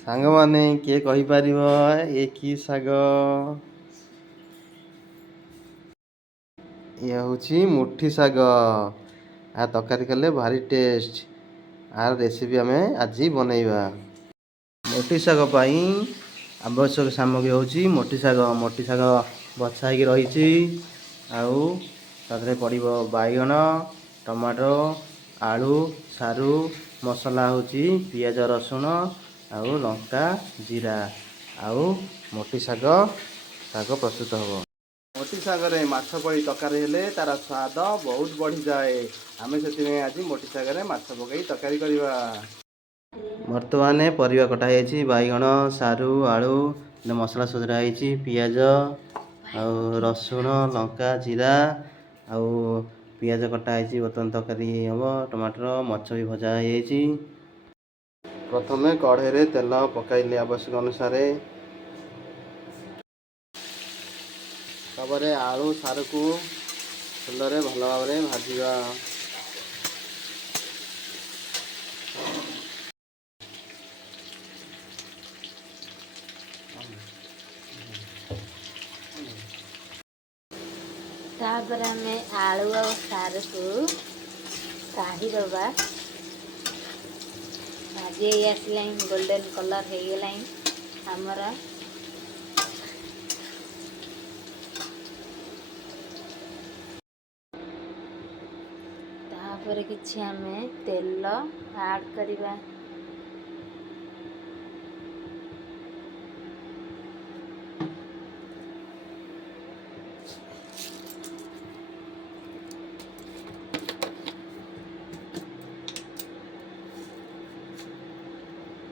ସାଙ୍ଗମାନେ କିଏ କହିପାରିବ ଏ କି ଶାଗ? ଇଏ ହେଉଛି ମୁଠି ଶାଗ। ତରକାରୀ କଲେ ଭାରି ଟେଷ୍ଟ। ରେସିପି ଆମେ ଆଜି ବନେଇବା। ମୋଟି ଶାଗ ପାଇଁ ଆବଶ୍ୟକ ସାମଗ୍ରୀ ହେଉଛି ମୋଟି ଶାଗ ବଛା ହେଇକି ରହିଛି। ଆଉ ତାଦେହରେ ପଡ଼ିବ ବାଇଗଣ, ଟମାଟୋ, ଆଳୁ, ସାରୁ, ମସଲା ହେଉଛି ପିଆଜ, ରସୁଣ ଆଉ ଲଙ୍କା, ଜିରା ଆଉ ମୋଟି ଶାଗ ପ୍ରସ୍ତୁତ ହେବ। ମୋଟି ଶାଗରେ ମାଛ ପଡ଼ି ତରକାରୀ ହେଲେ ତାର ସ୍ୱାଦ ବହୁତ ବଢ଼ିଯାଏ। ଆମେ ସେଥିପାଇଁ ଆଜି ମୋଟି ଶାଗରେ ମାଛ ପକାଇ ତରକାରୀ କରିବା। ବର୍ତ୍ତମାନ ପରିବା କଟା ହେଇଛି। ବାଇଗଣ, ସାରୁ, ଆଳୁ, ମସଲା ସଜଡ଼ା ହେଇଛି, ପିଆଜ ଆଉ ରସୁଣ, ଲଙ୍କା, ଜିରା ଆଉ ପିଆଜ କଟା ହେଇଛି। ବର୍ତ୍ତମାନ ତରକାରୀ ହେବ। ଟମାଟର, ମାଛ ବି ଭଜା ହେଇଯାଇଛି। ପ୍ରଥମେ କଢ଼େଇରେ ତେଲ ପକାଇଲେ ଆବଶ୍ୟକ ଅନୁସାରେ। ତାପରେ ଆଳୁ, ସାରୁକୁ ତେଲରେ ଭଲ ଭାବରେ ଭାଜିବା। ତାପରେ ଆମେ ଆଳୁ ଆଉ ସାରୁକୁ କାଢ଼ିଦେବା। ଭାଜି ହେଇ ଆସିଲାଣି, ଗୋଲ୍ଡେନ୍ କଲର୍ ହେଇଗଲାଣି ଆମର। ତାପରେ କିଛି ଆମେ ତେଲ ଆଡ଼୍ କରିବା।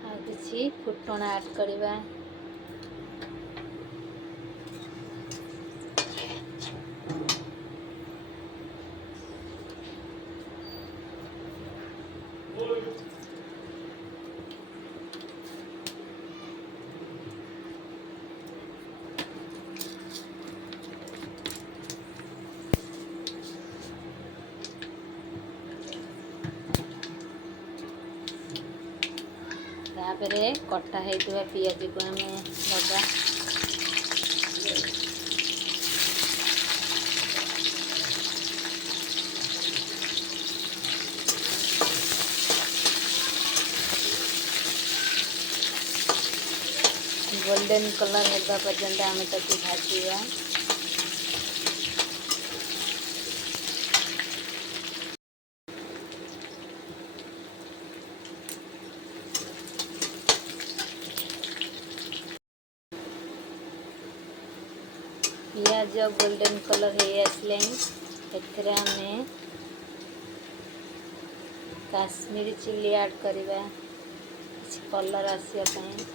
ଆଉ କିଛି ଫୁଟଣ ଆଡ଼୍ କରିବା। ତାପରେ କଟା ହେଇଥିବା ପିଆଜକୁ ଆମେ ଦେବା। ଗୋଲ୍ଡେନ୍ କଲର୍ ହେବା ପର୍ଯ୍ୟନ୍ତ ଆମେ ତାକୁ ଭାଜିବା। ପିଆଜ ଗୋଲ୍ଡେନ୍ କଲର୍ ହେଇ ଆସିଲାଣି। ଏଥିରେ ଆମେ କାଶ୍ମୀରୀ ଚିଲି ଆଡ଼୍ କରିବା, କିଛି କଲର୍ ଆସିବା ପାଇଁ।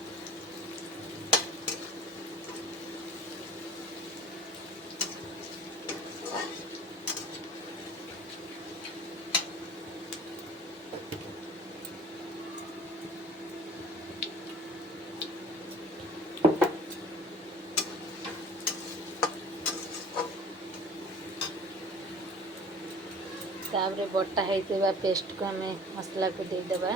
ତାପରେ ବଟା ହେଇଥିବା ପେଷ୍ଟକୁ ଆମେ ମସଲାକୁ ଦେଇଦେବା।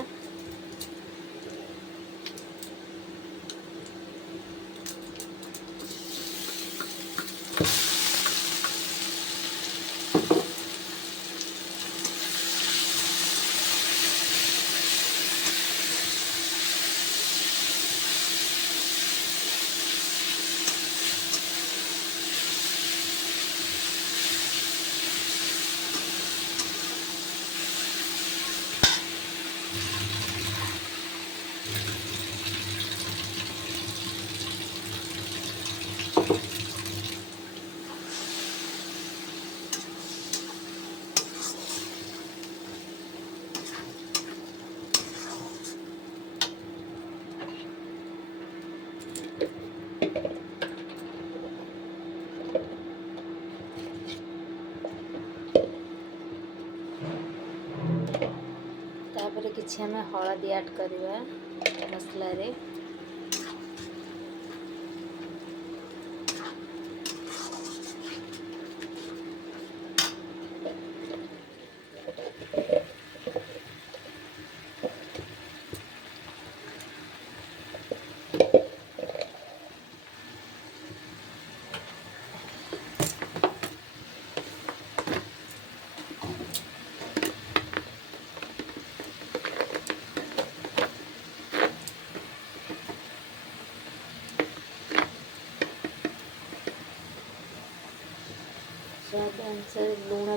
ତାପରେ କିଛି ଆମେ ହଳଦୀ ଆଡ଼୍ କରିବା ମସଲାରେ।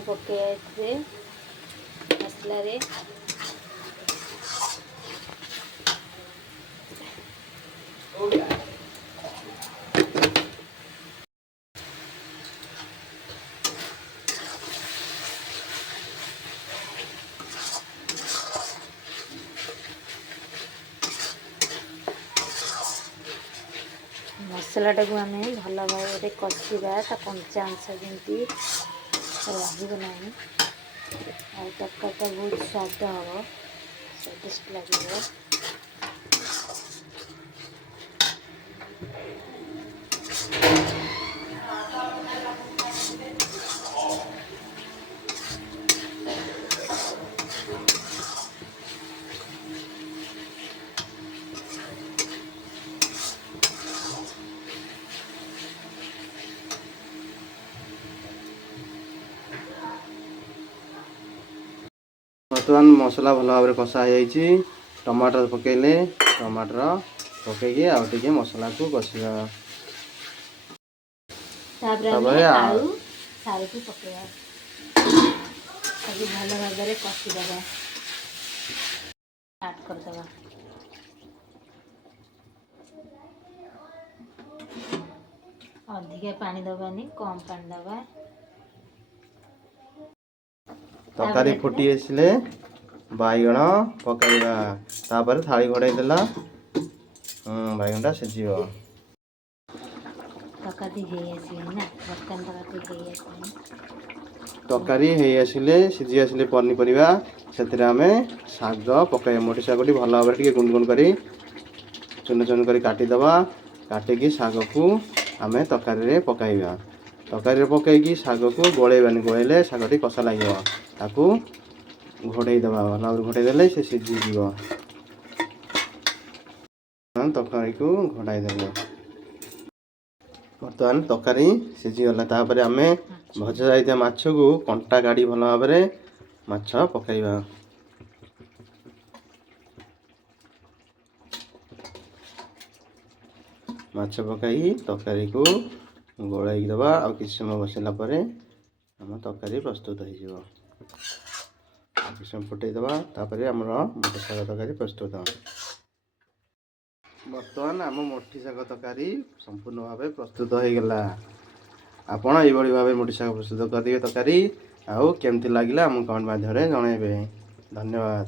ଆମେ ପକେଇବା ଏଥିରେ ମସଲାରେ ମସଲାଟାକୁ ଆମେ ଭଲ ଭାବରେ କଷିବା, ତା କଞ୍ଚା ଅଂଶ ଯେମିତି ରହିବ ନାହିଁ, ଆଉ ତରକାରୀଟା ବହୁତ ସ୍ୱାଦ ହେବ, ସ୍ୱାଦିଷ୍ଟ ଲାଗିବ। ବର୍ତ୍ତମାନ ମସଲା ଭଲ ଭାବରେ କଷା ହେଇଯାଇଛି। ଟମାଟର ପକେଇଲେ, ଟମାଟର ପକେଇକି ଆଉ ଟିକେ ମସଲାକୁ କଷିବା। ତାପରେ ଆଳୁ ସାରକୁ ପକେଇବା, ତାକୁ ଭଲ ଭାବରେ କଷିଦେବା, ଆଡ୍ କରିଦେବା। ଅଧିକା ପାଣି ଦେବାନି, କମ୍ ପାଣି ଦେବା। ତରକାରୀ ଫୁଟି ଆସିଲେ ବାଇଗଣ ପକାଇବା, ତାପରେ ଥାଳି ଘୋଡ଼େଇ ଦେଲା, ବାଇଗଣଟା ସିଝିବ। ତରକାରୀ ହେଇ ଆସିଲାଣି ନା, ବର୍ତ୍ତମାନ ତରକାରୀ ହେଇ ଆସିଲାଣି। ତରକାରୀ ହେଇ ଆସିଲେ, ସିଝି ଆସିଲେ ପନିପରିବା, ସେଥିରେ ଆମେ ଶାଗ ପକାଇବା। ମୋଟି ଶାଗଟି ଭଲ ଭାବରେ ଟିକେ ଗୁଣ୍ଡ ଗୁଣ୍ଡ କରି ଚୁନ ଚୁନ କରି କାଟିଦେବା। କାଟିକି ଶାଗକୁ ଆମେ ତରକାରୀରେ ପକାଇବା। ତରକାରୀରେ ପକାଇକି ଶାଗକୁ ଗୋଳେଇବାନି, ଗୋଳେଇଲେ ଶାଗଟି କଷା ଲାଗିବ। ତାକୁ ଘୋଡ଼େଇ ଦେବା, ଭଲ ଭାବରେ ଘୋଡ଼େଇ ଦେଲେ ସେ ସିଝିଯିବ। ତରକାରୀକୁ ଘୋଡ଼ାଇ ଦେବା। ବର୍ତ୍ତମାନ ତରକାରୀ ସିଝିଗଲା। ତାପରେ ଆମେ ଭଜା ଯାଇଥିବା ମାଛକୁ କଣ୍ଟା କାଢ଼ି ଭଲ ଭାବରେ ମାଛ ପକାଇବା। ମାଛ ପକାଇ ତରକାରୀକୁ ଗୋଳାଇକି ଦେବା, ଆଉ କିଛି ସମୟ ବସିଲା ପରେ ଆମ ତରକାରୀ ପ୍ରସ୍ତୁତ ହେଇଯିବ। କିଛି ସମୟ ଫୁଟେଇ ଦେବା, ତାପରେ ଆମର ମୋଟି ଶାଗ ତରକାରୀ ପ୍ରସ୍ତୁତ। ବର୍ତ୍ତମାନ ଆମ ମୋଟି ଶାଗ ତରକାରୀ ସମ୍ପୂର୍ଣ୍ଣ ଭାବେ ପ୍ରସ୍ତୁତ ହେଇଗଲା। ଆପଣ ଏଇଭଳି ଭାବେ ମୋଟି ଶାଗ ପ୍ରସ୍ତୁତ କରିବେ ତରକାରୀ, ଆଉ କେମିତି ଲାଗିଲା ଆମକୁ କମେଣ୍ଟ ମାଧ୍ୟମରେ ଜଣାଇବେ। ଧନ୍ୟବାଦ।